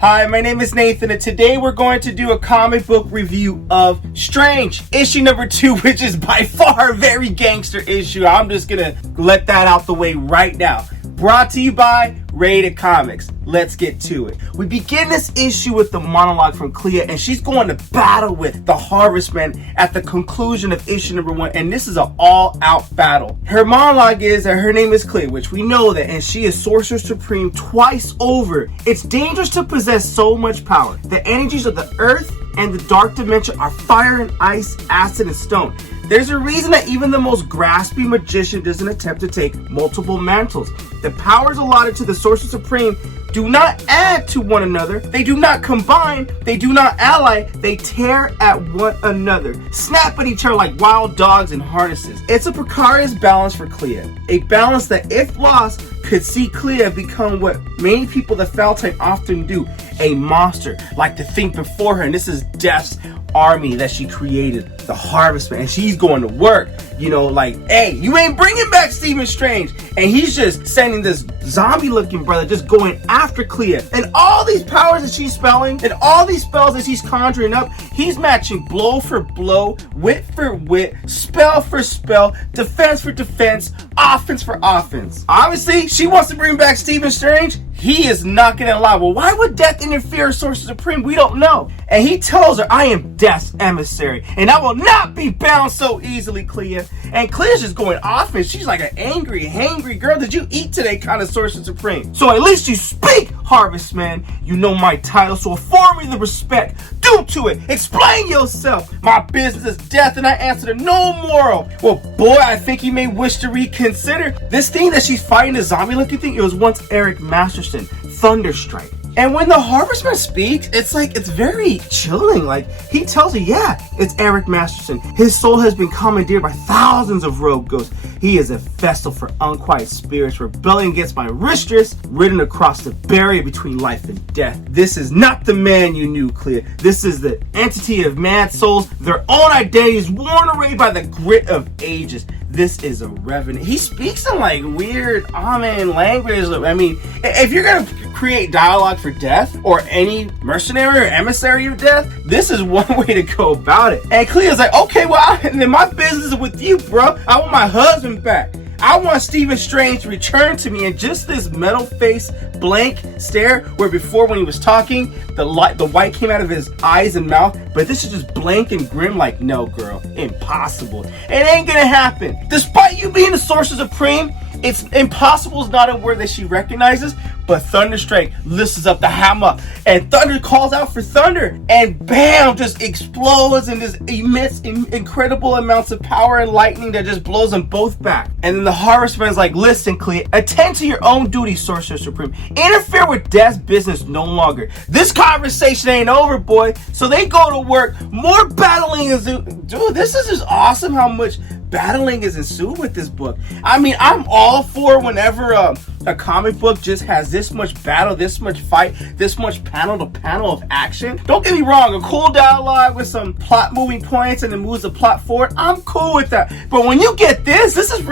Hi, my name is Nathan, and today we're going to do a comic book review of Strange, issue number 2, which is by far a very gangster issue. I'm just gonna let that out the way right now. Brought to you by RatedComics. Let's get to it. We begin this issue with the monologue from Clea, and she's going to battle with the Harvestman at the conclusion of issue number 1, and this is an all-out battle. Her monologue is that her name is Clea, which we know that, and she is Sorcerer Supreme twice over. It's dangerous to possess so much power. The energies of the earth and the dark dimension are fire and ice, acid and stone. There's a reason that even the most grasping magician doesn't attempt to take multiple mantles. The powers allotted to the Sorcerer Supreme do not add to one another. They do not combine. They do not ally. They tear at one another, snap at each other like wild dogs in harnesses. It's a precarious balance for Clea. A balance that, if lost, could see Clea become what many people that Foul Type often do, a monster, like the thing before her. And this is Death's army that she created, the Harvestman, and she's going to work, you know, like, hey, you ain't bringing back Stephen Strange, and he's just sending this zombie looking brother just going after Clea, and all these powers that she's spelling and all these spells that she's conjuring up, he's matching blow for blow, wit for wit, spell for spell, defense for defense, offense for offense. Obviously she wants to bring back Stephen Strange. He is not gonna allow. Well, why would Death interfere with Sorcerer Supreme? We don't know. And he tells her, I am Death's emissary, and I will not be bound so easily, Clea. And Clea's just going off, and she's like an angry, hangry girl. Did you eat today kind of Sorcerer Supreme? So at least you speak, Harvestman. You know my title, so afford me the respect. Do to it. Explain yourself. My business is death, and I answer to no moral. Well, boy, I think you may wish to reconsider. This thing that she's fighting, the zombie-looking thing, it was once Eric Masterson, Thunderstrike. And when the Harvestman speaks, it's like, it's very chilling. Like, he tells her, yeah, it's Eric Masterson. His soul has been commandeered by thousands of rogue ghosts. He is a vessel for unquiet spirits, rebelling against my mistress, ridden across the barrier between life and death. This is not the man you knew, Clea. This is the entity of mad souls, their own identities worn away by the grit of ages. This is a revenant. He speaks in like weird Amen language. I mean, if you're gonna create dialogue for Death or any mercenary or emissary of Death, this is one way to go about it. And Clea's like, okay, well, then my business is with you, bro. I want my husband back. I want Stephen Strange to return to me. And just this metal face blank stare, where before when he was talking, the white came out of his eyes and mouth, but this is just blank and grim, like, no, girl, impossible. It ain't gonna happen. Despite you being the Sorcerer Supreme, it's impossible is not a word that she recognizes, but Thunderstrike lifts up the hammer, and Thunder calls out for thunder, and bam, just explodes and just emits incredible amounts of power and lightning that just blows them both back. And then the Harvestman's like, listen, Clea, attend to your own duty, Sorcerer Supreme. Interfere with Death's business no longer. This conversation ain't over, boy. So they go to work. More battling is, dude, this is just awesome how much battling is ensued with this book. I mean, I'm all for whenever a comic book just has this much battle, this much fight, this much panel to panel of action. Don't get me wrong, a cool dialogue with some plot moving points and it moves the plot forward, I'm cool with that. But when you get this is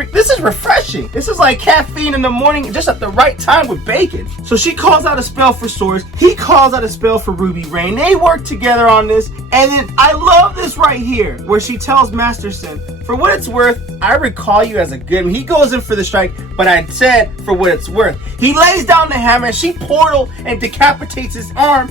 refreshing. This is like caffeine in the morning, just at the right time with bacon. So she calls out a spell for Swords, he calls out a spell for Ruby Rain. They work together on this, and then I love this right here, where she tells Masterson, for what it's worth, I recall you as a good man. He goes in for the strike, but I said for what it's worth. He lays down the hammer, and she portal and decapitates his arm.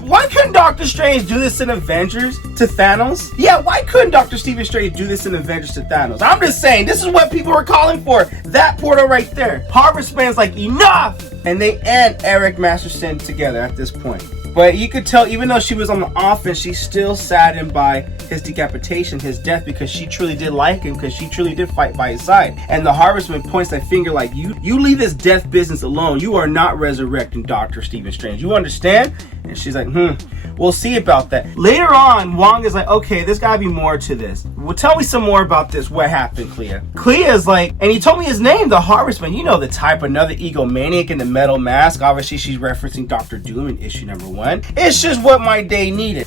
Why couldn't Doctor Strange do this in Avengers to Thanos? Yeah, why couldn't Dr. Stephen Strange do this in Avengers to Thanos? I'm just saying, this is what people were calling for. That portal right there. Harvestman's like, enough! And they end Eric Masterson together at this point. But you could tell, even though she was on the offense, she's still saddened by his decapitation, his death, because she truly did like him, because she truly did fight by his side. And the Harvestman points that finger like, you leave this death business alone. You are not resurrecting Dr. Stephen Strange. You understand? And she's like, we'll see about that. Later on, Wong is like, okay, there's gotta be more to this. Well, tell me some more about this. What happened, Clea? Clea is like, and he told me his name, the Harvestman. You know the type, another egomaniac in the metal mask. Obviously, she's referencing Dr. Doom in issue number 1. It's just what my day needed.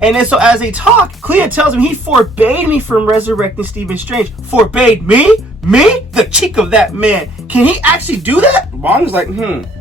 And then so as they talk, Clea tells him he forbade me from resurrecting Stephen Strange. Forbade me? Me? The cheek of that man. Can he actually do that? Wong's like,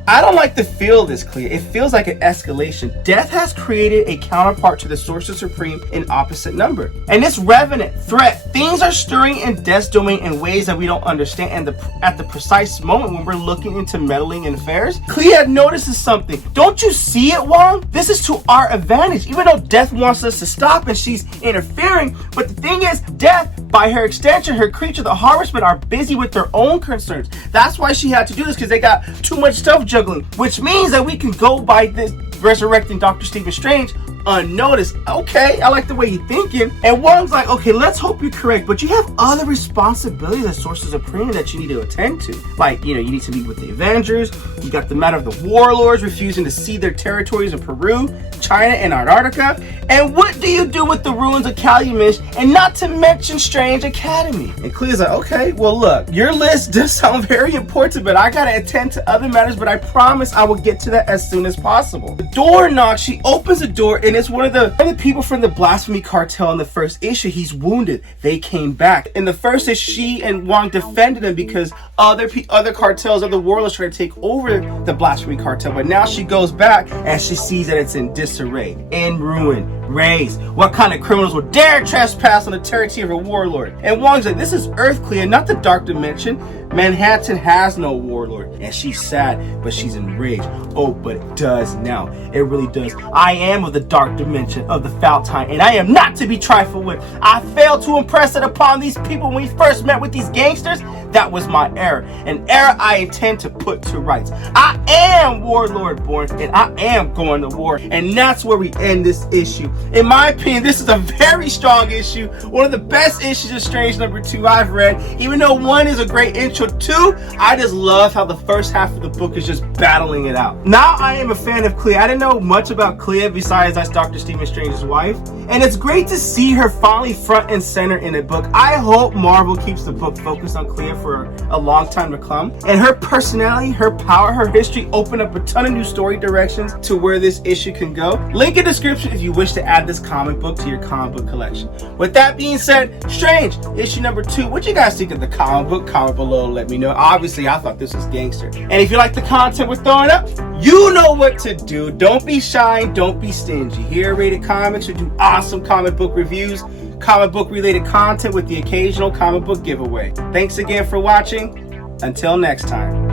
I don't like the feel of this, Clea. It feels like an escalation. Death has created a counterpart to the Sorcerer Supreme in opposite number. And this revenant threat, things are stirring in Death's domain in ways that we don't understand. And at the precise moment when we're looking into meddling in affairs, Clea notices something. Don't you see it, Wong? This is to our advantage, even though Death wants us to stop and she's interfering. But the thing is, Death, by her extension, her creature, the Harvestman, are busy with their own concerns. That's why she had to do this, because they got too much stuff juggling, which means that we can go by this resurrecting Dr. Stephen Strange unnoticed. Okay, I like the way you're thinking. And Wong's like, okay, let's hope you're correct, but you have other responsibilities as Sorcerer Supreme that you need to attend to. Like, you need to meet with the Avengers. You got the matter of the Warlords refusing to cede their territories in Peru, China, and Antarctica. And what do you do with the ruins of Calumet, and not to mention Strange Academy? And Clea's like, okay, well look, your list does sound very important, but I gotta attend to other matters, but I promise I will get to that as soon as possible. The door knocks, she opens the door, and it's one of the people from the Blasphemy Cartel in the first issue. He's wounded. They came back. In the first issue, she and Wong defended him because other cartels, other warlords tried to take over the Blasphemy Cartel. But now she goes back and she sees that it's in disarray, in ruin, razed. What kind of criminals would dare trespass on the territory of a warlord? And Wong's like, this is Earth, Clea, not the Dark Dimension. Manhattan has no warlord. And she's sad, but she's enraged. Oh, but it does now. It really does. I am of the Dark Dimension, of the Fountain, and I am not to be trifled with. I failed to impress it upon these people when we first met with these gangsters. That was my error, an error I intend to put to rights. I am Warlord born, and I am going to war, and that's where we end this issue. In my opinion, this is a very strong issue, one of the best issues of Strange #2 I've read. Even though 1 is a great intro, 2, I just love how the first half of the book is just battling it out. Now I am a fan of Clea. I didn't know much about Clea besides that's Dr. Stephen Strange's wife, and it's great to see her finally front and center in a book. I hope Marvel keeps the book focused on Clea for a long time to come, and her personality, her power, her history open up a ton of new story directions to where this issue can go. Link in description if you wish to add this comic book to your comic book collection. With that being said, Strange issue #2, what you guys think of the comic book? Comment below, let me know. Obviously I thought this was gangster, and if you like the content we're throwing up, you know what to do. Don't be shy, don't be stingy. Here at Rated Comics, we do awesome comic book reviews, comic book related content with the occasional comic book giveaway. Thanks again for watching. Until next time.